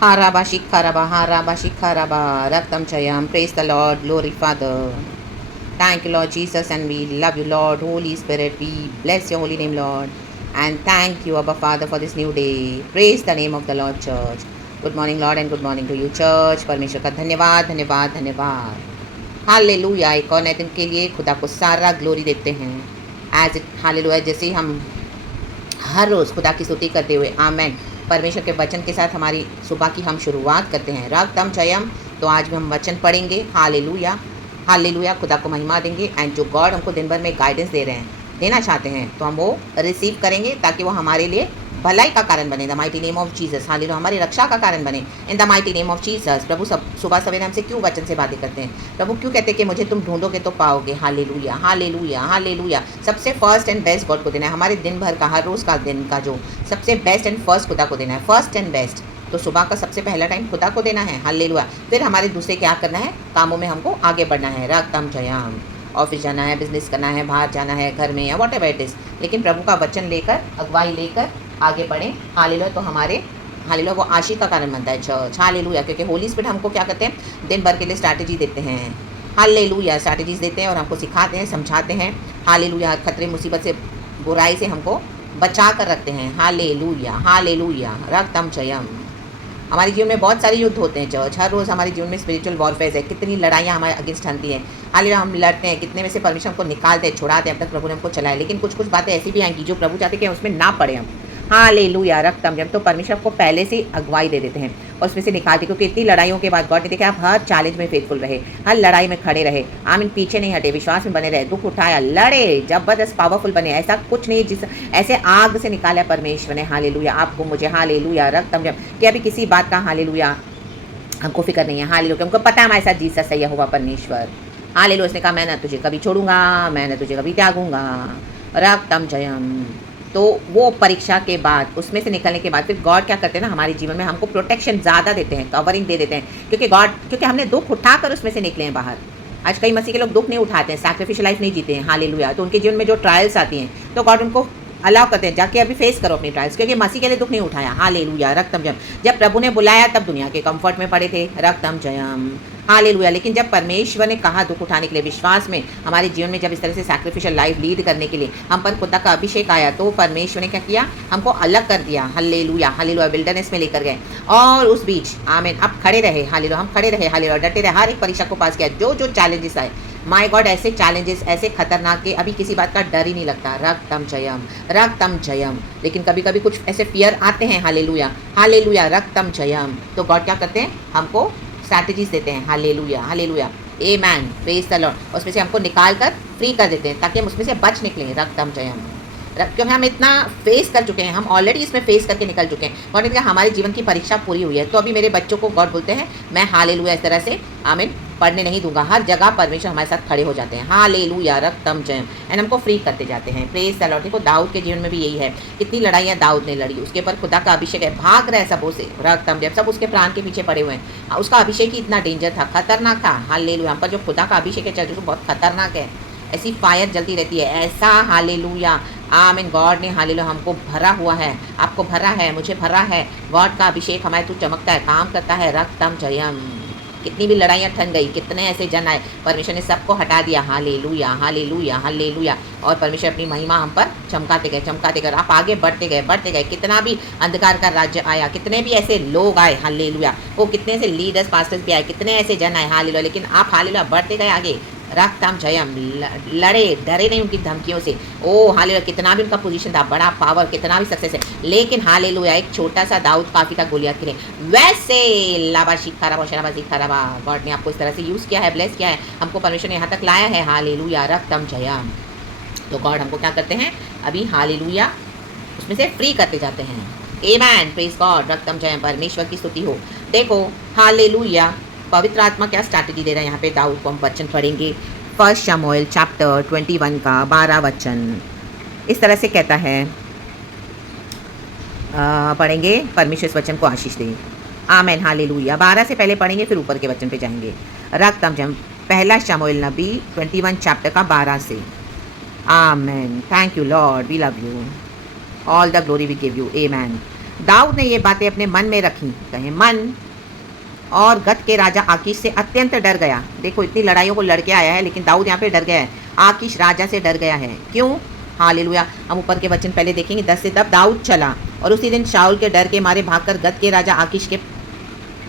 Haraba Shikaraba, Haraba Shikaraba, Raktam Chayam. Praise the Lord, glory Father. Thank you, Lord Jesus, and we love you, Lord. Holy Spirit, we bless your holy name, Lord. And thank you, Abba Father, for this new day. Praise the name of the Lord, church. Good morning, Lord, and good morning to you, church. परमेश्वर का धन्यवाद धन्यवाद धन्यवाद। Hallelujah. एक और नए दिन के लिए खुदा को सारा ग्लोरी देते हैं। एज इट हालेलुया, जैसे हम हर रोज़ खुदा की स्तुति करते हुए आमेन परमेश्वर के वचन के साथ हमारी सुबह की हम शुरुआत करते हैं। रक्तम जयम। तो आज भी हम वचन पढ़ेंगे। हालेलुया हालेलुया, खुदा को महिमा देंगे। एंड जो गॉड हमको दिन भर में गाइडेंस दे रहे हैं, देना चाहते हैं, तो हम वो रिसीव करेंगे ताकि वो हमारे लिए भलाई का कारण बने। The mighty name of Jesus. Hallelujah, हमारी रक्षा का कारण बने in the mighty name of Jesus. प्रभु सब सुबह सवेरे हमसे क्यों वचन से बातें करते हैं? प्रभु क्यों कहते हैं कि मुझे तुम ढूंढोगे तो पाओगे? Hallelujah hallelujah hallelujah. सबसे फर्स्ट एंड बेस्ट गॉड को देना है। हमारे दिन भर का, हर रोज़ का दिन का जो सबसे बेस्ट एंड फर्स्ट खुदा को देना है। फर्स्ट एंड बेस्ट, तो सुबह का सबसे पहला टाइम खुदा को देना है। हालेलुया। फिर हमारे दूसरे क्या करना है? कामों में हमको आगे बढ़ना है। रक्तम जयाम। ऑफिस जाना है, बिजनेस करना है, बाहर जाना है, घर में या वॉट एवर इट इज़, लेकिन प्रभु का वचन लेकर, अगुवाई लेकर आगे बढ़ें। हालेलुया। तो हमारे हालेलुया वो आशीष का कारण बनता है चर्च। हालेलुया। क्योंकि होली स्पिरिट हमको क्या करते हैं? दिन भर के लिए स्ट्रैटेजी देते हैं। हालेलुया। स्ट्रैटेजीज देते हैं और हमको सिखाते हैं, समझाते हैं। हालेलुया। खतरे मुसीबत से, बुराई से हमको बचा कर रखते हैं। Hallelujah hallelujah. रक्तम जयम। हमारे जीवन में बहुत सारे युद्ध होते हैं चर्च। हर रोज़ हमारे जीवन में स्पिरिचुअल वॉरफेयर है। कितनी लड़ाइयाँ हमारे अगेंस्ट बनती हैं। हालेलुया, हम लड़ते हैं, कितने में से परमेश्वर को निकालते हैं, छुड़ाते हैं, अब तक प्रभु ने हमको चलाया। लेकिन कुछ कुछ बातें ऐसी भी आएंगी जो प्रभु चाहते हैं कि उसमें ना पड़े हम। हालेलुया। रक्तम जब, तो परमेश्वर को पहले से अगुवाई दे देते हैं और उसमें से निकालते, क्योंकि इतनी लड़ाइयों के बाद गॉड ने देखा आप हर चैलेंज में फेथफुल रहे, हर लड़ाई में खड़े रहे, आमीन, पीछे नहीं हटे, विश्वास में बने रहे, दुख उठाया, लड़े, जबरदस्त पावरफुल बने। ऐसा कुछ नहीं जिस ऐसे आग से निकाला परमेश्वर ने। हालेलुया। आपको मुझे हालेलुया। रक्तम जब कि अभी किसी बात का हालेलुया हमको फिक्र नहीं है। हालेलुया। हमको पता है हमारे साथ जीसस है, यहोवा परमेश्वर। हालेलुया। उसने कहा मैं ना तुझे कभी छोड़ूंगा, मैं ना तुझे कभी त्यागूंगा। रक्तम जयम। तो वो परीक्षा के बाद, उसमें से निकलने के बाद फिर गॉड क्या करते हैं ना, हमारे जीवन में हमको प्रोटेक्शन ज़्यादा देते हैं, कवरिंग दे देते हैं, क्योंकि हमने दुख उठाकर उसमें से निकले हैं बाहर। आज कई मसीह के लोग दुख नहीं उठाते हैं, सैक्रिफिशियल लाइफ नहीं जीते हैं। हालेलुया। तो उनके जीवन में जो ट्रायल्स आती हैं तो गॉड उनको अलाउ करते हैं, जाके अभी फेस करो अपनी ट्रायल्स, क्योंकि मसीह के लिए दुख नहीं उठाया। हालेलुया। रक्तम जयम। जब प्रभु ने बुलाया तब दुनिया के कंफर्ट में पड़े थे। रक्तम जयम। हालेलुया। लेकिन जब परमेश्वर ने कहा दुख उठाने के लिए, विश्वास में हमारे जीवन में जब इस तरह से सैक्रिफिशियल लाइफ लीड करने के लिए हम पर खुदा का अभिषेक आया, तो परमेश्वर ने क्या किया? हमको अलग कर दिया। Hallelujah hallelujah. विल्डरनेस में लेकर गए और उस बीच आमीन अब खड़े रहे। हालेलुया। हम खड़े रहे, हालेलुया, डटे रहे, हर एक परीक्षा को पास किया। जो जो चैलेंजेस आए, माय गॉड, ऐसे चैलेंजेस ऐसे खतरनाक के अभी किसी बात का डर ही नहीं लगता। रक्तम जयम रक्तम जयम। लेकिन कभी कभी कुछ ऐसे फियर आते हैं। Hallelujah hallelujah. रक्तम जयम। तो गॉड क्या करते हैं? हमको स्ट्रैटेजीज देते हैं। Hallelujah hallelujah. Amen, praise the Lord. उसमें से हमको निकाल कर फ्री कर देते हैं ताकि हम उसमें से बच निकलें। रक्तम जयम। क्योंकि हम इतना फेस कर चुके हैं, हम ऑलरेडी इसमें फेस करके निकल चुके हैं। गॉड ने कहा हमारे जीवन की परीक्षा पूरी हुई है, तो अभी मेरे बच्चों को गॉड बोलते हैं मैं हालेलुया इस तरह से आमीन पढ़ने नहीं दूंगा। हर जगह परमेश्वर हमारे साथ खड़े हो जाते हैं। हालेलुया। रक्तम जयम। एंड हमको फ्री करते जाते हैं। Praise the Lord. देखो दाऊद के जीवन में भी यही है। कितनी लड़ाइयाँ दाऊद ने लड़ी, उसके ऊपर खुदा का अभिषेक है, भाग रहा है सबों से। रक्तम जयम। सब उसके प्राण के पीछे पड़े हुए हैं। उसका अभिषेक ही इतना डेंजर था, खतरनाक था। हालेलुया। हम पर जो खुदा का अभिषेक है चर्च, बहुत खतरनाक है, ऐसी फायर जलती रहती है, ऐसा। हालेलुया। आमीन। गॉड ने हालेलुया हमको भरा हुआ है, आपको भरा है, मुझे भरा है। गॉड का अभिषेक हमारे तू चमकता है, काम करता है। रक्तम जयम। कितनी भी लड़ाइयाँ ठन गई, कितने ऐसे जन आए, परमेश्वर ने सबको हटा दिया। Hallelujah hallelujah hallelujah. और परमेश्वर अपनी महिमा हम पर चमकाते गए, चमकाते गए। आप आगे बढ़ते गए, बढ़ते गए। कितना भी अंधकार का राज्य आया, कितने भी ऐसे लोग आए, हालेलुया, वो कितने से लीडर्स पास्टर्स भी आए, कितने ऐसे जन आए, हालेलुया, लेकिन आप हालेलुया बढ़ते गए आगे। रक्तम जयम। लड़े, डरे नहीं उनकी धमकियों से। ओ हालेलुया। कितना भी उनका पोजीशन था, बड़ा पावर, कितना भी सक्सेस है, लेकिन हालेलुया एक छोटा सा दाऊद काफी था गोलियत के लिए। वैसे लाबाशी खराबा शराबाजी खराबा, गॉड ने आपको इस तरह से यूज़ किया है, ब्लेस किया है, हमको परमेश्वर ने यहाँ तक लाया है। हालेलुया। रक्तम जयम। तो गॉड हमको क्या करते हैं? अभी हालेलुया उसमें से फ्री करते जाते हैं। आमेन, प्रेज गॉड। रक्तम जयम। परमेश्वर की स्तुति हो। देखो हालेलुया, पवित्र आत्मा क्या स्ट्रैटेजी दे रहा है यहाँ पे दाऊद को। हम वचन पढ़ेंगे। 1 शमूएल चैप्टर 21 का 12 वचन इस तरह से कहता है, पढ़ेंगे, परमेश्वर इस वचन को आशीष दे। Amen hallelujah. 12 से पहले पढ़ेंगे, फिर ऊपर के वचन पे जाएंगे। रक्तम जयम। 1 शमूएल नबी 21 चैप्टर का 12 से। Amen. Thank you Lord, we love you, all the glory we give you. Amen. दाऊद ने ये बातें अपने मन में रखी, कहे मन, और गत के राजा आकीश से अत्यंत डर गया। देखो इतनी लड़ाइयों को लड़के आया है, लेकिन दाऊद यहाँ पे डर गया है, आकीश राजा से डर गया है। क्यों? हालेलुया। हम ऊपर के वचन पहले देखेंगे 10 से। तब दाऊद चला और उसी दिन शाऊल के डर के मारे भागकर गत के राजा आकीश के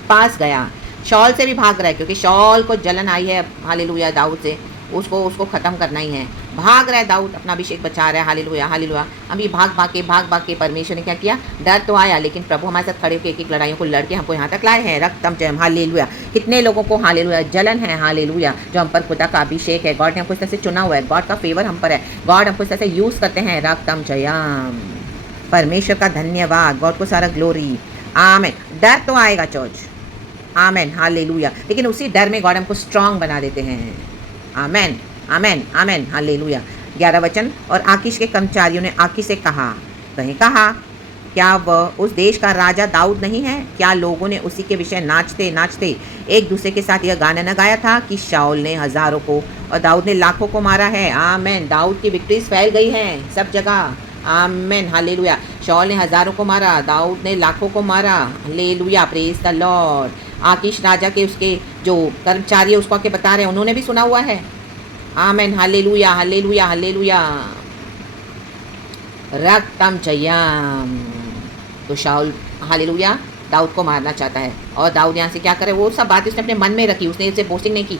पास गया। शॉल से भी भाग रहा है, क्योंकि शॉल को जलन आई है हालेलुया दाऊद से, उसको ख़त्म करना ही है। भाग रहा है दाऊद, अपना अभिषेक बचा रहा है। Hallelujah hallelujah. अभी भाग के परमेश्वर ने क्या किया? डर तो आया, लेकिन प्रभु हमारे साथ खड़े होकर एक एक लड़ाइयों को लड़के हमको यहाँ तक लाए हैं। रक्तम जयम हालेलुया। कितने लोगों को हालेलुया जलन है हालेलुया, जो हम पर खुदा का अभिषेक है। गॉड ने हमको इस तरह से चुना हुआ है, गॉड का फेवर हम पर है, गॉड हमको इस तरह से यूज़ करते हैं। रक्तम जयम, परमेश्वर का धन्यवाद, गॉड को सारा ग्लोरी। आमेन। डर तो आएगा चर्च, आमेन हालेलुया, लेकिन उसी डर में गॉड हमको स्ट्रांग बना देते हैं। आमेन आमेन आमेन हालेलुया। 11 वचन। और आकीश के कर्मचारियों ने आकीश से कहा, क्या वह उस देश का राजा दाऊद नहीं है? क्या लोगों ने उसी के विषय नाचते नाचते एक दूसरे के साथ यह गाना न गाया था कि शाऊल ने हज़ारों को और दाऊद ने लाखों को मारा है। आमेन। दाऊद की विक्ट्रीज फैल गई हैं सब जगह। Amen hallelujah. शाऊल ने हज़ारों को मारा, दाऊद ने लाखों को मारा। Hallelujah, praise the Lord. आकीश राजा के उसके जो कर्मचारी है उसको आके बता रहे हैं, उन्होंने भी सुना हुआ है। Amen hallelujah hallelujah hallelujah. रक्तम जयम। तो शाऊल हालेलुया दाऊद को मारना चाहता है, और दाऊद यहाँ से क्या करे? वो सब बातें उसने अपने मन में रखी, उसने इसे बोस्टिंग नहीं की।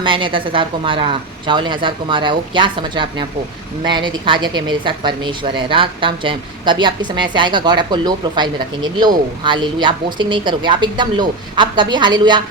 मैंने 10,000 को मारा, शाऊल ने 1,000 को मारा। वो क्या समझ रहा है अपने आप को? मैंने दिखा दिया कि मेरे साथ परमेश्वर है। रक्तम जयम। कभी आपके समय ऐसे आएगा, गॉड आपको लो प्रोफाइल में रखेंगे, लो हालेलुया। आप बोस्टिंग नहीं करोगे, आप एकदम लो। आप कभी हालेलुया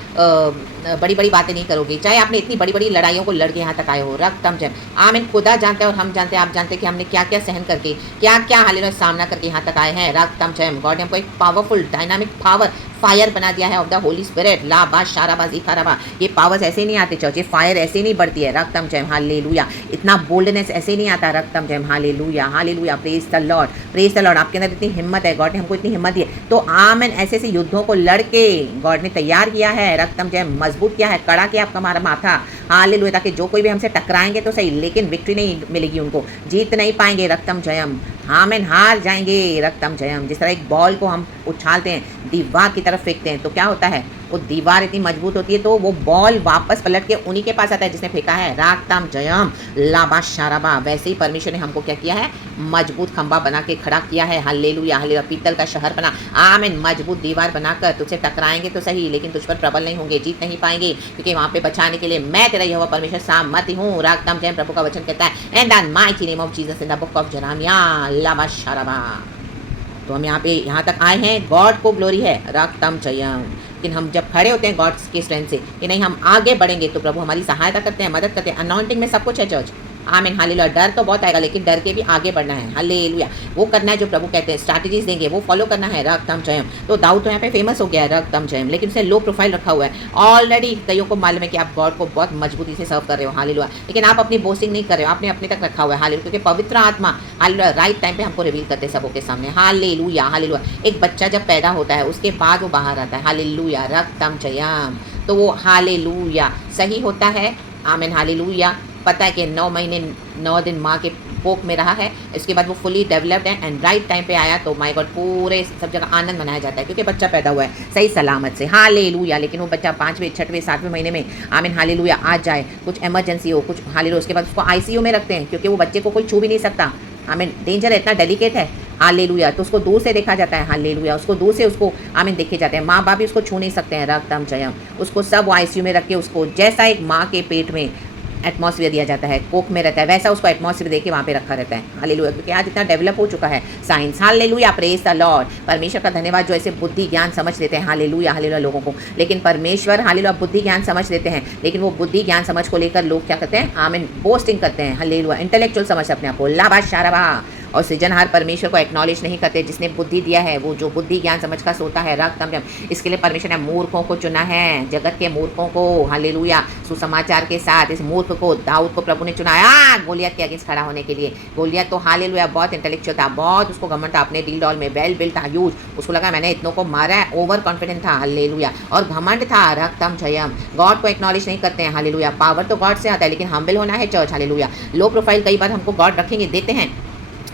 बड़ी बड़ी बातें नहीं करोगे, चाहे आपने इतनी बड़ी बड़ी लड़ाइयों को लड़के यहाँ तक आए हो। रक्तम जयम। आमीन। खुदा जानते हैं और हम जानते हैं, आप जानते हैं कि हमने क्या क्या सहन करके, क्या क्या हालेलुया सामना करके यहाँ तक आए हैं। रक्तम जयम। गॉड ने हमको एक पावरफुल डायनामिक पावर फायर बना दिया है ऑफ द होली स्पिरिट। लाबा शाराबा जीखाराबा। ये पावर्स ऐसे नहीं आते चर्च, ये फायर ऐसे नहीं बढ़ती है। रक्तम जयम हालेलुया। इतना बोल्डनेस ऐसे नहीं आता। रक्तम जयम hallelujah hallelujah. Praise the Lord, praise the Lord. आपके अंदर इतनी हिम्मत है, गॉड ने हमको इतनी हिम्मत दी है। तो आमेन। ऐसे ऐसे युद्धों को लड़के गॉड ने तैयार किया है। रक्तम जयम। मजबूत किया है, कड़ा किया आपका हमारा माथा। हालेलुया। ताकि जो कोई भी हमसे टकराएंगे तो सही, लेकिन विक्ट्री नहीं मिलेगी उनको, जीत नहीं पाएंगे। रक्तम जयम। आमेन। हार जाएंगे। रक्तम जयम। जिस तरह एक बॉल को हम उछालते हैं, दीवार की तरफ फेंकते हैं, तो क्या होता है? वो दीवार इतनी मजबूत होती है, तो वो बॉल वापस पलट के उन्हीं के पास आता है जिसने फेंका है। राक्तम जयम। लाबा शाराबा। वैसे ही परमेश्वर ने हमको क्या किया है? मजबूत खंबा बना के खड़ा किया है। Hallelujah hallelujah. पीतल का शहर बना। आमीन। मजबूत दीवार बनाकर तुझसे टकराएंगे तो सही, लेकिन तुझ पर प्रबल नहीं होंगे, जीत नहीं पाएंगे, क्योंकि वहाँ पे बचाने के लिए मैं तेरा यहोवा परमेश्वर सामर्थ्य हूँ। राक्तम जयम। प्रभु का वचन कहता है, in the mighty name of Jesus in the book of Jeremiah. लाबा शाराबा। तो हम यहाँ तक आए हैं, गॉड को ग्लोरी है। रक्तम जयम। लेकिन हम जब खड़े होते हैं गॉड के स्ट्रेंथ से कि नहीं हम आगे बढ़ेंगे, तो प्रभु हमारी सहायता करते हैं, मदद करते हैं। अनॉइंटिंग में सब कुछ है चर्च। आमीन हालेलुया। डर तो बहुत आएगा, लेकिन डर के भी आगे बढ़ना है। हालेलुया। वो करना है जो प्रभु कहते हैं, स्ट्रैटेजीज देंगे, वो फॉलो करना है। रक्तम जयम। तो दाऊद तो यहाँ पे फेमस हो गया है रक्तम जयम, लेकिन उसने लो प्रोफाइल रखा हुआ है। ऑलरेडी कईयों को मालूम है कि आप गॉड को बहुत मजबूती से सर्व कर रहे हो। हालेलुया। लेकिन आप अपनी बोस्टिंग नहीं कर रहे हो, आपने अपने तक रखा हुआ है। हालेलुया। क्योंकि पवित्र आत्मा हालेलुया राइट टाइम पे हमको रिवील करते हैं सबों के सामने। Hallelujah hallelujah. एक बच्चा जब पैदा होता है उसके बाद वो बाहर आता है। हालेलुया। रक्तम जयम। तो वो हालेलुया सही होता है। आमीन हालेलुया। पता है कि 9 महीने 9 दिन माँ के कोख में रहा है, इसके बाद वो फुली डेवलप्ड है एंड राइट टाइम पे आया, तो माय गॉड पूरे सब जगह आनंद मनाया जाता है, क्योंकि बच्चा पैदा हुआ है सही सलामत से। हालेलुया। लेकिन वो बच्चा 5वें 6वें 7वें महीने में आमीन हालेलुया आ जाए, कुछ इमरजेंसी हो, कुछ हालेलुया, उसके बाद उसको आईसीयू में रखते हैं, क्योंकि वो बच्चे को कोई छू भी नहीं सकता। आमीन। डेंजर है, इतना डेलिकेट है। हालेलुया। तो उसको दूर से देखा जाता है। हालेलुया। उसको दूर से उसको आमीन देखे जाते हैं। माँ बाप भी उसको छू नहीं सकते हैं। रक्तम जयम। उसको सब आईसीयू में रख के उसको जैसा एक माँ के पेट में एटमॉस्फेयर दिया जाता है, कोख में रहता है, वैसा उसको एटमॉस्फेयर देके वहाँ पे रखा रहता है। हालेलुया। क्योंकि आज इतना डेवलप हो चुका है science. Hallelujah. Praise the Lord. परमेश्वर का धन्यवाद जो ऐसे बुद्धि ज्ञान समझ देते हैं। हालेलुया हालेलुया लोगों को। लेकिन परमेश्वर हालेलुया बुद्धि ज्ञान समझ देते हैं, लेकिन वो बुद्धि ज्ञान समझ को लेकर लोग क्या करते हैं? आमीन बोस्टिंग करते हैं। हालेलुया। इंटेलेक्चुअल समझ अपने आप को। लाबा शाराबा। और सृजनहार परमेश्वर को एक्नॉलेज नहीं करते, जिसने बुद्धि दिया है, वो जो बुद्धि ज्ञान समझ का सोता है। रक्तम जयम। इसके लिए परमेश्वर ने मूर्खों को चुना है, जगत के मूर्खों को। हालेलुया। सुसमाचार के साथ इस मूर्ख को दाऊद को प्रभु ने चुनाया गोलियत के अगेंस्ट खड़ा होने के लिए। गोलियत तो हालेलुया बहुत इंटेलेक्चुअल था, बहुत उसको घमंड था, अपने डील डॉल में वेल बिल्ट था, ह्यूज। उसको लगा मैंने इतनों को मारा है, ओवर कॉन्फिडेंट था। हालेलुया। और घमंड था। रक्तम जयम। गॉड को एक्नॉलेज नहीं करते हैं। हालेलुया। पावर तो गॉड से आता है, लेकिन हम्बल होना है चर्च। हालेलुया। लो प्रोफाइल कई बार हमको गॉड रखेंगे, देते हैं,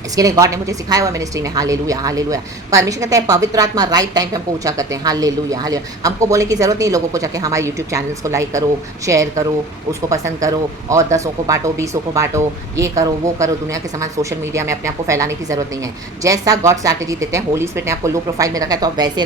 इसके लिए गॉड ने मुझे सिखाया हुआ मिनिस्ट्री में। Hallelujah hallelujah. परमेश्वर कहते हैं पवित्र आत्मा राइट टाइम पे हमको ऊंचा करते हैं। Hallelujah hallelujah. हमको बोले की जरूरत नहीं लोगों को जाके हमारे यूट्यूब चैनल्स को लाइक करो, शेयर करो, उसको पसंद करो और 10 को बांटो, 20 को बांटो, ये करो वो करो। दुनिया के समान सोशल मीडिया में अपने आप को फैलाने की जरूरत नहीं है। जैसा गॉड स्ट्रैटेजी देते हैं, होली स्पिरिट ने आपको लो प्रोफाइल में रखा है तो आप वैसे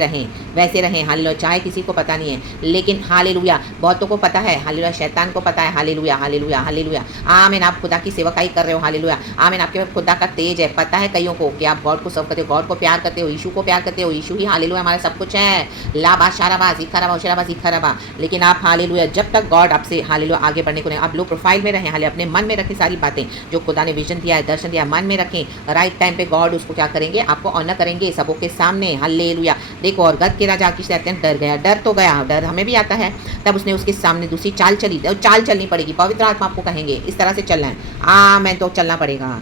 रहें। हालेलुया। चाहे किसी को पता नहीं है, लेकिन हालेलुया बहुतों को पता है। हालेलुया। शैतान को पता है। Hallelujah hallelujah hallelujah. आमीन। आप खुदा की सेवकाई कर रहे हो। हालेलुया। आमीन। आपके पास खुदा का तेज है। पता है कईयों को कि आप गॉड को सर्व करते हो, गॉड को प्यार करते हो, यीशु को प्यार करते हो। यीशु ही हालेलुया हमारा सब कुछ है। लाबा शाराबा ज़िखराबा शराबा ज़िखराबा। लेकिन आप हालेलुया जब तक गॉड आपसे हालेलुया आगे बढ़ने को नहीं, आप लो प्रोफाइल में रहें। हालेलुया। अपने मन में रखें सारी बातें जो खुदा ने विजन दिया है, दर्शन दिया है, मन में रखें। राइट टाइम पे गॉड उसको क्या करेंगे, आपको ऑनर करेंगे सबों के सामने। हालेलुया। देखो और गद के राजा आकीश रहते हैं, डर गया। डर तो गया, डर हमें भी आता है। तब उसने उसके सामने दूसरी चाल चली, चाल चलनी पड़ेगी। पवित्र आत्मा आपको कहेंगे इस तरह से चलना है। मैं तो चलना पड़ेगा।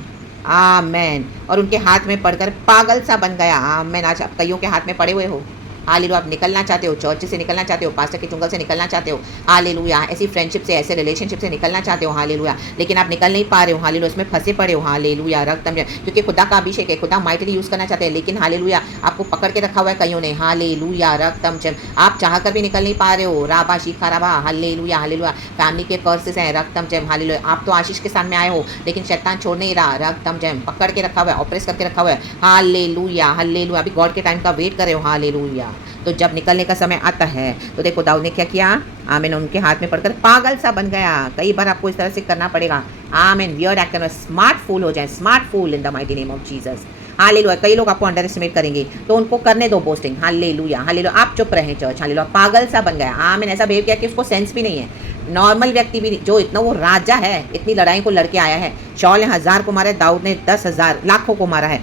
आमेन। और उनके हाथ में पड़कर पागल सा बन गया। आमेन। आज आप कईयों के हाथ में पड़े हुए हो। हालेलुया। आप निकलना चाहते हो, चर्च से निकलना चाहते हो, पास्टर के चुंगल से निकलना चाहते हो। हालेलुया। ऐसी फ्रेंडशिप से, ऐसे रिलेशनशिप से निकलना चाहते हो। हालेलुया। लेकिन आप निकल नहीं पा रहे हो। हालेलुया। इसमें फंसे पड़े हो। हालेलुया। रक्तम क्योंकि खुदा का अभिषेक है, खुदा माइटली यूज़ करना चाहते हैं, लेकिन हालेलुया आपको पकड़ के रखा हुआ है कईयों ने। हालेलुया। रक्तम आप चाह कर भी निकल नहीं पा रहे हो। राबा शिखा राबा। Hallelujah hallelujah. फैमिली के कर्सेस हैं। रक्तम जम। हालेलुया। आप तो आशीष के सामने आए हो, लेकिन शैतान छोड़ नहीं रहा। रक्तम जम पकड़ के रखा हुआ है, ऑपरेस करके रखा हुआ है। Hallelujah hallelujah. अभी गॉड के टाइम का वेट कर रहे हो। हालेलुया। तो जब निकलने का समय आता है तो देखो दाऊद ने क्या किया। आमीन। उनके हाथ में पड़कर पागल सा बन गया। कई बार आपको इस तरह से करना पड़ेगा। आमीन। वियर्ड एक्ट करना, स्मार्ट फूल हो जाए, smart fool in the mighty name of Jesus. Hallelujah. कई लोग आपको अंडर एस्टिमेट करेंगे तो उनको करने दो बोस्टिंग। Hallelujah hallelujah. आप चुप रहें चर्च। हालेलुया। पागल सा बन गया। आमीन। ऐसा बिहेव किया कि उसको सेंस भी नहीं है। नॉर्मल व्यक्ति भी जो इतना वो राजा है, इतनी लड़ाई को लड़के आया है। शौल ने 1000 को मारा है, दाऊद ने 10,000 लाखों को मारा है,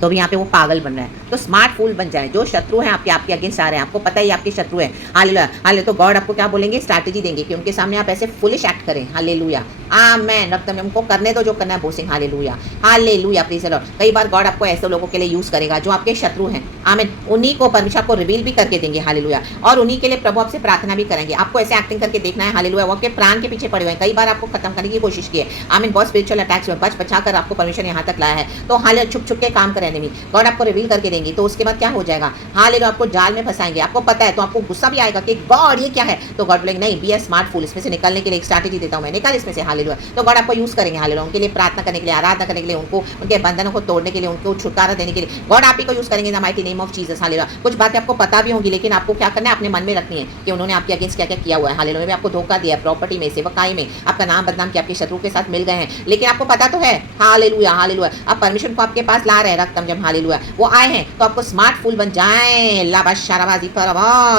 तो भी यहाँ पे वो पागल बन रहा है। तो स्मार्ट फूल बन जाए। जो शत्रु हैं आपके अगेंस्ट आ रहे हैं, आपको पता है आपके शत्रु है। Hallelujah hallelujah. तो गॉड आपको क्या बोलेंगे, स्ट्रैटेजी देंगे कि उनके सामने आप ऐसे फुलिश एक्ट करें। हालेलुया। आमेन। रक्तम हमको करने दो जो करना है बोसिंग। Hallelujah hallelujah. Please Lord. कई बार गॉड आपको ऐसे लोगों के लिए यूज करेगा जो आपके शत्रु हैं। आमेन। उन्हीं को परमेश्वर आपको रिवील भी करके देंगे। हालेलुया। और उन्हीं के लिए प्रभु आपसे प्रार्थना भी करेंगे। आपको ऐसे एक्टिंग करके देखना है। हालेलुया। वो आपके प्राण के पीछे पड़े हुए हैं, कई बार आपको खत्म करने की कोशिश की है। आमीन। बहुत स्पिरिचुअल अटैक्स में बच बचा कर आपको परमेश्वर यहाँ तक लाया है। तो हालेलुया छुप छुप के काम करें नहीं, गॉड आपको रिवील करके देंगे। तो उसके बाद क्या हो जाएगा, हालेलुया आपको जाल में फंसाएंगे। आपको पता है तो आपको गुस्सा भी आएगा कि गॉड ये क्या है। तो गॉड बोलेंगे नहीं, बी ए स्मार्ट फूल, इसमें से निकलने के लिए एक स्ट्रैटेजी देता हूं मैं, निकल इसमें से। हालेलुया। तो गॉड आपको यूज करेंगे। हालेलुया। उनके लिए प्रार्थना करने के लिए, आराधना करने के लिए, उनको उनके बंधनों को तोड़ने के लिए, उनको छुटकारा देने के लिए गॉड आप ही को यूज करेंगे इन the mighty name of Jesus. Hallelujah. कुछ बातें आपको पता भी होंगी, लेकिन आपको क्या करना है, अपने मन में रखनी है कि उन्होंने आपके अगेंस्ट क्या क्या किया हुआ है। हालेलुया। में आपको धोखा दिया, प्रॉपर्टी में, सेवकाई में, आपका नाम बदनाम किया, आपके शत्रु के साथ मिल गए हैं, लेकिन आपको पता तो है। Hallelujah hallelujah. अब परमिशन को आपके पास ला रहे हैं रक्तम जब। हालेलुया। वो आए हैं तो आपको स्मार्ट फूल बन जाए। लाबाशाराबाजी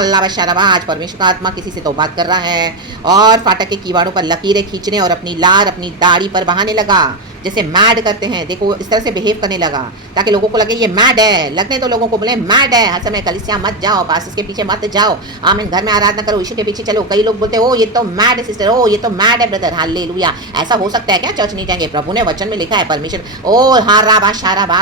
लाबाशाराबाज। परमेश्वर का आत्मा किसी से तो बात कर रहा है और फाटक के कीवाड़ों पर लकीरें खींचने और अपनी लार अपनी दाढ़ी पर बहाने लगा, जैसे मैड करते हैं। देखो इस तरह से बिहेव करने लगा ताकि लोगों को लगे ये मैड है। लगने तो लोगों को बोले मैड है। हर समय कलीसिया मत जाओ, पास्टर्स के पीछे मत जाओ। आमीन। घर में आराधना करो, यीशु के पीछे चलो। कई लोग बोलते हैं ओ ये तो मैड है सिस्टर, ओ ये तो मैड है ब्रदर। हालेलुया। ऐसा हो सकता है क्या चर्च नहीं जाएंगे? प्रभु ने वचन में लिखा है परमिशन। ओ हाराबा शाराबा।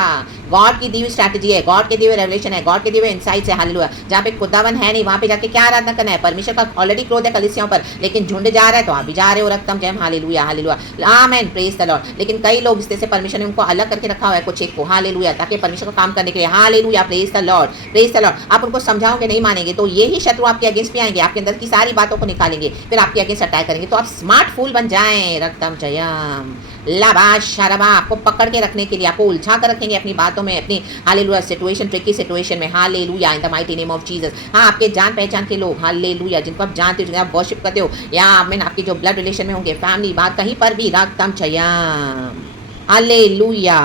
गॉड की दी हुई स्ट्रैटेजी है, गॉड के दिए हुए रेवलेशन है, गॉड के दिए हुए इनसाइट्स है। हालेलुया। जहाँ पे खुदावन है नहीं वहाँ पे जाके क्या आराधना करना है? परमेश्वर का ऑलरेडी क्रोध है कलीसियाओं पर, लेकिन झुंड जा रहा है तो आप भी जा रहे हो रक्तम जय। Hallelujah hallelujah. Amen. Praise the Lord. लेकिन कई लोग इस तरह से परमेश्वर ने उनको अलग करके रखा हुआ है कुछ एक को। हालेलुया। ताकि परमेश्वर का काम करने के लिए। Hallelujah. Praise the Lord praise the Lord. आप उनको समझाओगे नहीं मानेंगे तो ये ही शत्रु आपके अगेंस्ट भी आएंगे, आपके अंदर की सारी बातों को निकालेंगे, फिर आपके अगेंस्ट अटैक करेंगे। तो आप स्मार्ट फूल बन जाएं रक्तम जयम। लाबाश शराबा। आपको पकड़ के रखने के लिए, आपको उलझा कर रखेंगे अपनी बातों में, अपनी हालेलुया सिचुएशन, ट्रिकी सिचुएशन में। Hallelujah in the mighty name of Jesus. हाँ, आपके जान पहचान के लोग, हालेलुया, जिनको आप जानते हो, जिन्हें आप वर्शिप करते हो, या आमीन, आपके जो ब्लड रिलेशन में होंगे, फैमिली, बात कहीं पर भी रक्तम चयम। हालेलुया।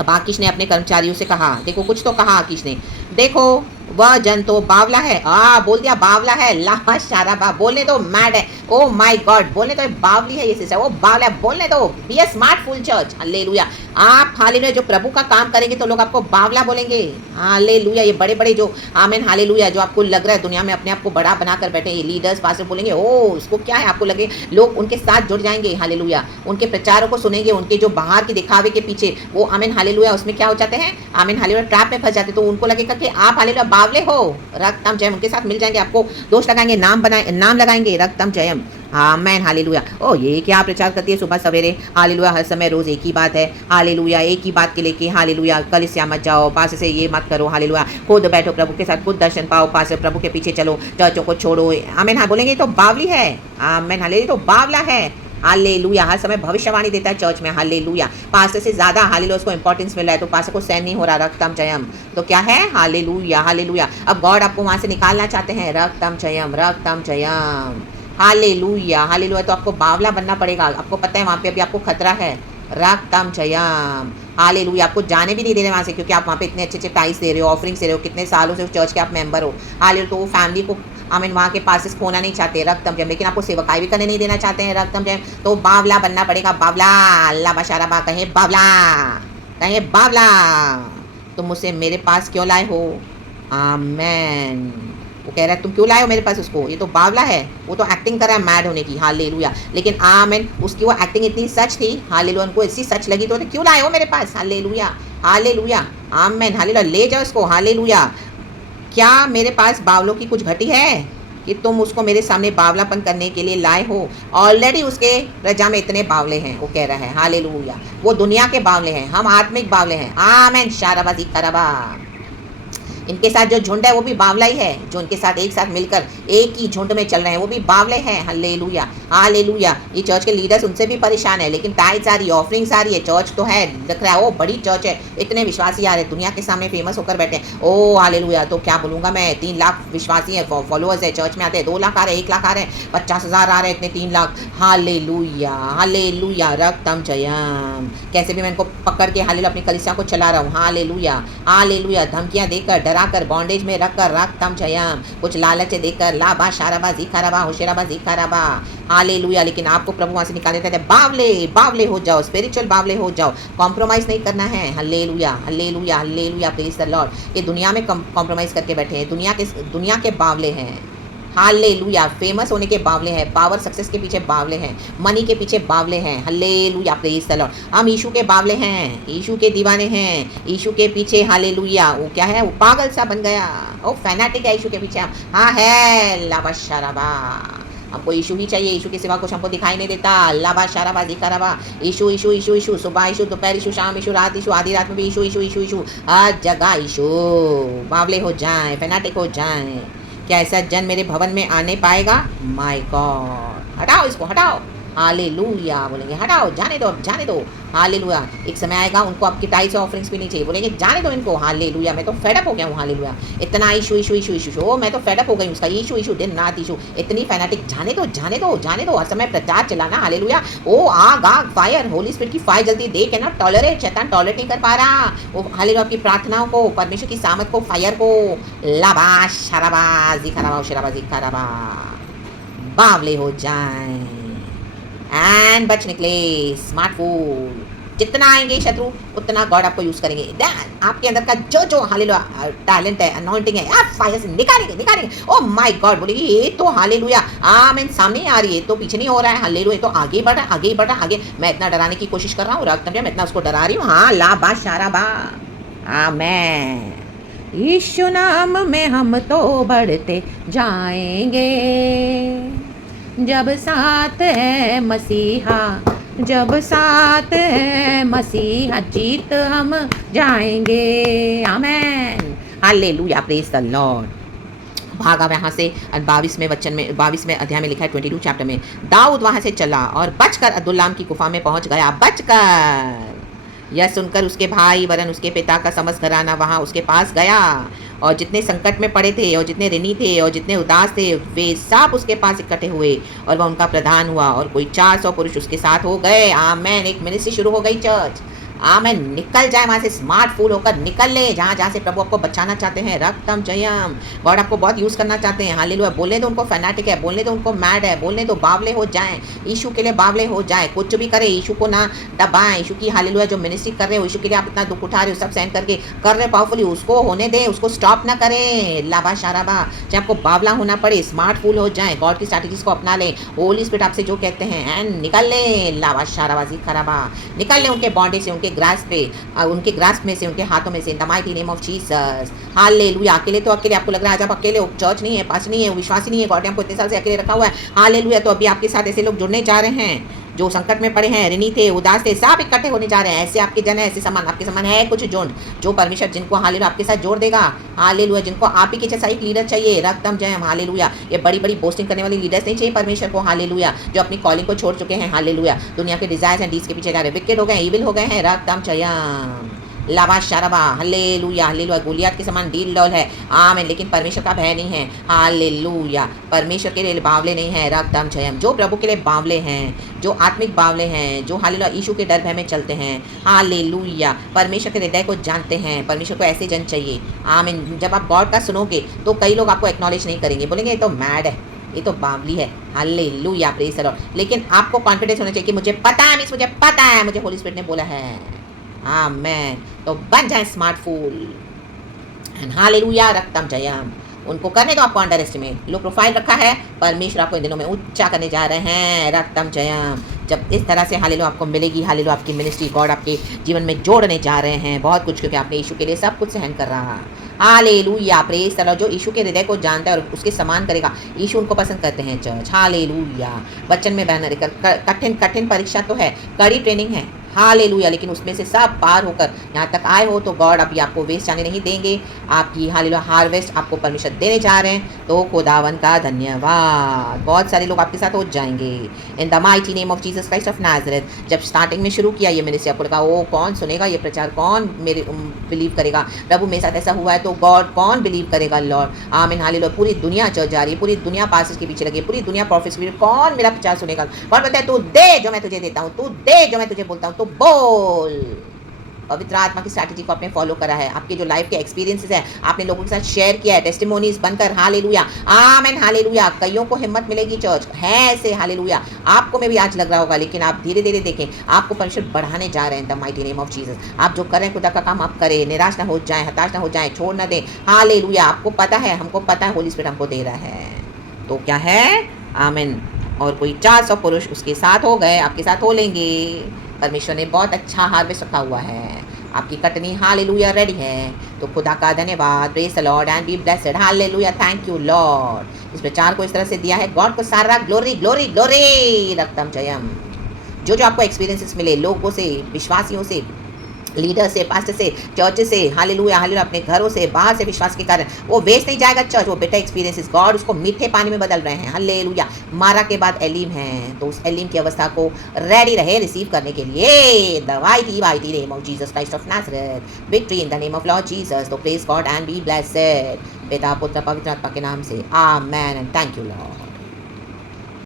अब आकीश ने अपने कर्मचारियों से कहा, देखो कुछ तो कहा आकीश ने, देखो वह जन तो बावला है। बोल दिया बावला है। लाहा शाराबा। बोलने दो मैड है। Oh my God. बोलने दो बावली है ये सिस्टर, वो बावला है। बोलने दो। बी ए स्मार्ट फुल चर्च। हालेलुया। आप हालेलुया जो प्रभु का काम करेंगे तो लोग आपको बावला बोलेंगे। हालेलुया। ये बड़े बड़े जो आमीन हालेलुया जो आपको लग रहा है दुनिया में अपने आप को बड़ा बनाकर बैठे ये लीडर्स पास्टर बोलेंगे ओ इसको क्या है, आपको लगे लोग उनके साथ जुड़ जाएंगे। हालेलुया। उनके प्रचारों को सुनेंगे, उनके जो बाहर के दिखावे के पीछे वो आमीन हालेलुया उसमें क्या हो जाते हैं, आमीन हालेलुया ट्रैप में फंस जाते, तो उनको लगेगा कि आप हालेलुया बावले हो। रक्तम जयम। उनके साथ मिल जाएंगे, आपको दोष लगाएंगे, नाम लगाएंगे रक्तम जयम। नेम। आमेन, हालेलुया। ओ ये क्या प्रचार करती है सुबह सवेरे, हालेलुया, हर समय रोज एक ही बात है, हालेलुया, एक ही बात के लेके, हालेलुया, कलीसिया मत जाओ, पास से ये मत करो, हालेलुया, खुद बैठो प्रभु के साथ, खुद दर्शन पाओ, पास प्रभु के पीछे चलो, चर्चों को छोड़ो। आमेन, हाँ बोलेंगे तो बावली है। आमेन, हालेलुया, तो बावला है। हालेलुया, हर समय भविष्यवाणी देता है चर्च में, हालेलुया, पास्टर से ज्यादा हालेलुया उसको इंपॉर्टेंस मिल रहा है, तो पास्टर को सहन नहीं हो रहा, रक्तम जयम। तो क्या है, हालेलुया, हालेलुया। अब गॉड आपको वहां से निकालना चाहते हैं, रक्तम जयम, रक्तम जयम, हालेलुया, हालेलुया। तो आपको बावला बनना पड़ेगा, आपको पता है वहां पे अभी आपको खतरा है, रक्तम जयम, हालेलुया। आपको जाने भी नहीं दे रहे वहां से, क्योंकि आप वहां पे इतने अच्छे अच्छे टाइस दे रहे हो, ऑफरिंग्स दे रहे हो, कितने सालों से उस चर्च के आप मेंबर हो, हालेलुया। तो वो फैमिली को आमीन वहाँ के पासेस खोना नहीं चाहते, रक्तम जयम, लेकिन आपको सेवकाई भी करने नहीं देना चाहते हैं, रक्तम जयम। तो बावला बनना पड़ेगा, बावला, अल्लाह बशारा, कहे बावला, कहे बावला, तुम मुझसे मेरे पास क्यों लाए हो। आमेन। वो कह रहा है तुम क्यों लाए हो मेरे पास उसको, ये तो बावला है, वो तो एक्टिंग कर रहा है मैड होने की, हालेलुया। लेकिन आमेन, उसकी वो एक्टिंग इतनी सच थी, हालेलुया, उनको इतनी सच लगी, तो क्यों लाए हो मेरे पास, हालेलुया, हालेलुया, आमेन, हालेलुया, ले जाओ इसको, हालेलुया। क्या मेरे पास बावलों की कुछ घटी है कि तुम उसको मेरे सामने बावलापन करने के लिए लाए हो। ऑलरेडी उसके प्रजा में इतने बावले हैं, वो कह रहा है, हालेलुया, वो दुनिया के बावले हैं, हम आत्मिक बावले हैं। आमेन, शाराबाजी खराबा। इनके साथ जो झुंड है वो भी बावला ही है, जो इनके साथ एक साथ मिलकर एक ही झुंड में चल रहे हैं वो भी बावले हैं, हालेलुया, हालेलुया। ये चर्च के लीडर्स उनसे भी परेशान है, लेकिन टाइट्स आ रही है, ऑफरिंग्स आ रही है, चर्च तो है, दिख रहा है वो बड़ी चर्च है, इतने विश्वासी आ रहे हैं, दुनिया के सामने फेमस होकर बैठे हैं। ओ हालेलुया, तो क्या बोलूँगा मैं, 3 लाख विश्वासी है, फॉलोअर्स है, चर्च में आते हैं, 2 लाख आ रहे हैं, 1 लाख आ रहे हैं, 50,000 आ रहे हैं, इतने 3 लाख, हालेलुया, हालेलुया, रक्तम जयम। कैसे भी मैं इनको पकड़ के हालेलुया अपनी कलीसिया को चला रहा हूँ, हालेलुया, हालेलुया, धमकियाँ देकर, डरा कर, बॉन्डेज में रखकर, रक्तम जयम, कुछ लालच देकर, लाबा शाराबा जीखाराबा होशेराबा जीखाराबा, हालेलुया। लेकिन आपको प्रभु वहां से निकाल देते थे, बावले, बावले हो जाओ, स्पिरिचुअल बावले हो जाओ, कॉम्प्रोमाइज नहीं करना है, hallelujah, hallelujah, hallelujah, praise the Lord. ये दुनिया में कॉम्प्रोमाइज करके बैठे हैं, दुनिया के बावले हैं, हालेलुया, फेमस होने के बावले हैं, पावर सक्सेस के पीछे बावले हैं, मनी के पीछे बावले हैं, हालेलुया, प्रेज द लॉर्ड। हम यीशु के बावले हैं, यीशु के दीवाने हैं, यीशु के पीछे, हालेलुया, वो क्या है, वो पागल सा बन गया, वो फैनाटिक है यीशु के पीछे। हाँ है, लाबा शराबा, हमको यीशु ही चाहिए, यीशु के सिवा कुछ हमको दिखाई नहीं देता, लाबा शराबा दिखाराबा, यीशु यीशु यीशु यीशु, सुबह यीशु, दोपहर यीशु, शाम यीशु, रात यीशु, आधी रात में भी यीशु यीशु यीशु यीशु, हर जगह यीशु। बावले हो जाएं, फैनाटिक हो जाएं। क्या ऐसा जन मेरे भवन में आने पाएगा, माय गॉड, हटाओ इसको, हटाओ, हालेलुया, बोलेंगे हटाओ, जाने दो, जाने दो, हालेलुया। एक समय आएगा उनको आपकी टाइप से ऑफरिंग्स भी नहीं चाहिए, बोलेंगे जाने दो इनको, हालेलुया, मैं तो फेडअप हो गया हूँ, हालेलुया, इतना इशू इशू इशू इशू, ओ मैं तो फेडअप हो गई हूँ उसका, इशू इशू दिन रात इशू, इतनी फैनाटिक, जाने दो, जाने दो, जाने दो, हर समय प्रचार चलाना, हालेलुया। ओ आग आग, फायर, होली स्पिरिट की फायर जलती दे के ना टॉलरेट, शैतान टॉलरेट नहीं कर पा रहा, वो हालेलुया आपकी प्रार्थनाओं को, परमेश्वर की सामत को, फायर को, लाबा शराबा जिखाराबा शराबा जिखाराबा, बावले हो जाएं एंड बच निकले, स्मार्टफोन। जितना आएंगे शत्रु उतना गॉड आपको यूज करेंगे, आपके अंदर का जो जो हालेलुया टैलेंट है, अनॉइंटिंग है, आप फायर से निकालेंगे, निकालेंगे। ओ माय गॉड, बोलेगी ये तो हालेलुया आमीन सामने आ रही है, तो पीछे नहीं हो रहा है, हालेलुया तो आगे बढ़ रहा, आगे बढ़ रहा, आगे। मैं इतना डराने की कोशिश कर रहा हूँ, रक्त मैं इतना उसको डरा रही हूँ, हाँ ला बा शारा बा, आमेन। यीशु नाम में हम तो बढ़ते जाएंगे, जब साथ है मसीहा, जब साथ है मसीहा, जीत हम जाएंगे, आमेन, हालेलुया, प्रेज द लॉर्ड। भागा वहाँ से, 22वें वचन में, 22वें अध्याय में लिखा है, 22 चैप्टर में, दाऊद वहाँ से चला और बचकर अब्दुल्लाम की गुफा में पहुँच गया, बचकर। यह सुनकर उसके भाई वरन उसके पिता का समस्त घराना वहाँ उसके पास गया, और जितने संकट में पड़े थे और जितने ऋणी थे और जितने उदास थे वे सब उसके पास इकट्ठे हुए, और वह उनका प्रधान हुआ, और कोई 400 पुरुष उसके साथ हो गए, आमेन। एक मिनिस्ट्री शुरू हो गई चर्च, आमेन। निकल जाए वहाँ से, स्मार्ट फूल होकर निकल ले, जहाँ जहाँ से प्रभु आपको बचाना चाहते हैं, रक्तम जयम, गॉड आपको बहुत यूज़ करना चाहते हैं, हालेलुया। बोलने दो उनको फैनाटिक है, बोलने दो उनको मैड है, बोलने दो बावले हो जाएं, यीशु के लिए बावले हो जाएं, कुछ भी करे यीशु को ना दबाएं, यीशु की हालेलुया जो मिनिस्ट्री कर रहे हो, यीशु के लिए आप इतना दुख उठा रहे हो, सब सहन करके कर रहे पावरफुली, उसको होने दें, उसको स्टॉप ना करें, लाबा शाराबा। चाहे आपको बावला होना पड़े, स्मार्ट फूल हो जाएं, गॉड की स्ट्रैटेजीज को अपना लें, होली स्पिरिट आपसे जो कहते हैं एंड निकल लें, लाबा शाराबा जी खराबा, निकल लें उनके बॉन्डेज से, उनके ग्रास्प पे, उनके ग्रास्प में से, उनके हाथों में से, इन the mighty name of Jesus. Hallelujah. अकेले तो अकेले आपको लग रहा है आज आप अकेले हो, चर्च नहीं है, पास नहीं है, विश्वासी नहीं है, गॉड ने आपको इतने साल से अकेले रखा हुआ है। हालेलुया। तो अभी आपके साथ ऐसे लोग जुड़ने जा रहे हैं जो संकट में पड़े हैं, ऋणी थे, उदास थे, सब इकट्ठे होने जा रहे हैं। ऐसे आपके जन है, ऐसे समान आपके समान है कुछ जो परमेश्वर जिनको हालेलुया आपके साथ जोड़ देगा। हालेलुया। जिनको आप ही के जैसा एक लीडर चाहिए, रक्तम जयम। हालेलुया। ये बड़ी बड़ी बोस्टिंग करने वाली लीडर्स नहीं चाहिए परमेश्वर को। हालेलुया। जो अपनी कॉलिंग को छोड़ चुके हैं। हालेलुया। दुनिया के डिजायर्स एंड डीड्स के पीछे जा रहे हैं, विकेट हो गए, इविल हो गए हैं। रक्तम जयम। लाबा शारबा। हालेलुया। हालेलुया। गोलियत के समान डील डॉल है, आमीन, लेकिन परमेश्वर का भय नहीं है। हालेलुया। परमेश्वर के लिए बावले नहीं है। रक्तम जयम। जो प्रभु के लिए बावले हैं, जो आत्मिक बावले हैं, जो हालेलुया यीशु के डर भय में चलते हैं। हालेलुया। परमेश्वर के हृदय को जानते हैं। परमेश्वर को ऐसे जन चाहिए, आमीन। जब आप गॉड का सुनोगे तो कई लोग आपको एक्नॉलेज नहीं करेंगे, बोलेंगे ये तो मैड है, ये तो बावली है। हालेलुया। Praise the Lord. लेकिन आपको कॉन्फिडेंस होना चाहिए कि मुझे पता है, मुझे पता है, मुझे होली स्पिरिट ने बोला है। आमेन। तो बन जाए स्मार्टफुल। And hallelujah. रक्तम जयम। उनको करने दो आपको अंडर एस्टिमेट। लो प्रोफाइल रखा है, परमेश्वर आपको इन दिनों में ऊंचा करने जा रहे हैं। रक्तम जयम। जब इस तरह से हालेलुया आपको मिलेगी, हालेलुया आपकी मिनिस्ट्री गॉड आपके जीवन में जोड़ने जा रहे हैं बहुत कुछ, क्योंकि आपने यीशु के लिए सब कुछ सहन कर रहा। हालेलुया। Praise the Lord. जो यीशु के हृदय को जानता है और उसके समान करेगा, यीशु उनको पसंद करते हैं चर्च। हालेलुया। बच्चन में बैनर, कठिन कठिन परीक्षा तो है, कड़ी ट्रेनिंग है। हालेलुया। लेकिन उसमें से सब पार होकर यहाँ तक आए हो तो गॉड अभी आपको वेस्ट जाने नहीं देंगे। आपकी हालेलुया हार्वेस्ट आपको परमेश्वर देने जा रहे हैं। तो खुदावन का धन्यवाद। बहुत सारे लोग आपके साथ हो जाएंगे इन the mighty name of Jesus Christ of Nazareth. जब स्टार्टिंग में शुरू किया ये मिनिस्ट्री, आपको लगा वो कौन सुनेगा ये प्रचार, कौन मेरे बिलीव करेगा। प्रभु मेरे साथ ऐसा हुआ है तो गॉड कौन बिलीव करेगा। लॉर्ड आमीन। हालेलुया। पूरी दुनिया चल जा रही है, पूरी दुनिया पास्टर्स के पीछे लगी है, पूरी दुनिया प्रॉफिट्स के पीछे, कौन मेरा प्रचार सुनेगा। कौन बोलता है तू दे जो मैं तुझे देता हूँ, तू दे जो मैं तुझे बोलता हूँ, तो बोल। पवित्र आत्मा की स्ट्रैटेजी को आपने फॉलो करा है। आपके जो लाइफ के एक्सपीरियंसेस है आपने लोगों के साथ शेयर किया है, टेस्टिमोनीज बनकर। हालेलुया। आमीन। हालेलुया। कईयों को हिम्मत मिलेगी चर्च है ऐसे। हालेलुया। आपको में भी आज लग रहा होगा, लेकिन आप धीरे धीरे देखें, आपको परमेश्वर बढ़ाने जा रहे हैं the mighty name of Jesus. आप जो करें खुदा का काम आप करें, निराश ना हो जाए, हताश ना हो जाए, छोड़ ना दें। हालेलुया। आपको पता है, हमको पता है, होली स्पिरिट हमको दे रहा है। तो क्या है, आमीन। और कोई 400 पुरुष उसके साथ हो गए, आपके साथ हो लेंगे। परमेश्वर ने बहुत अच्छा हार्वेस्ट रखा हुआ है। आपकी कटनी हालेलुया रेडी है। तो खुदा का धन्यवाद। Praise the Lord and be blessed. Hallelujah. Thank you Lord. इस प्रचार को इस तरह से दिया है, गॉड को सारा ग्लोरी ग्लोरी ग्लोरी। रक्तम जयम। जो जो आपको एक्सपीरियंसेस मिले लोगों से, विश्वासियों से, लीडर से, पास्टर से, चर्च से, हालेलुया हालेलुया, अपने घरों से, बाहर से विश्वास के कारण वो वेस्ट नहीं जाएगा चर्च। वो बेटर एक्सपीरियंसेस गॉड उसको मीठे पानी में बदल रहे हैं। हालेलुया। मारा के बाद एलीम है, तो उस एलीम की अवस्था को रेडी रहे रिसीव करने के लिए। The mighty name of Jesus Christ of Nazareth. Victory in the name of Lord Jesus. तो praise God and be blessed. पिता पुत्र पवित्र आत्मा के नाम से amen and thank you Lord.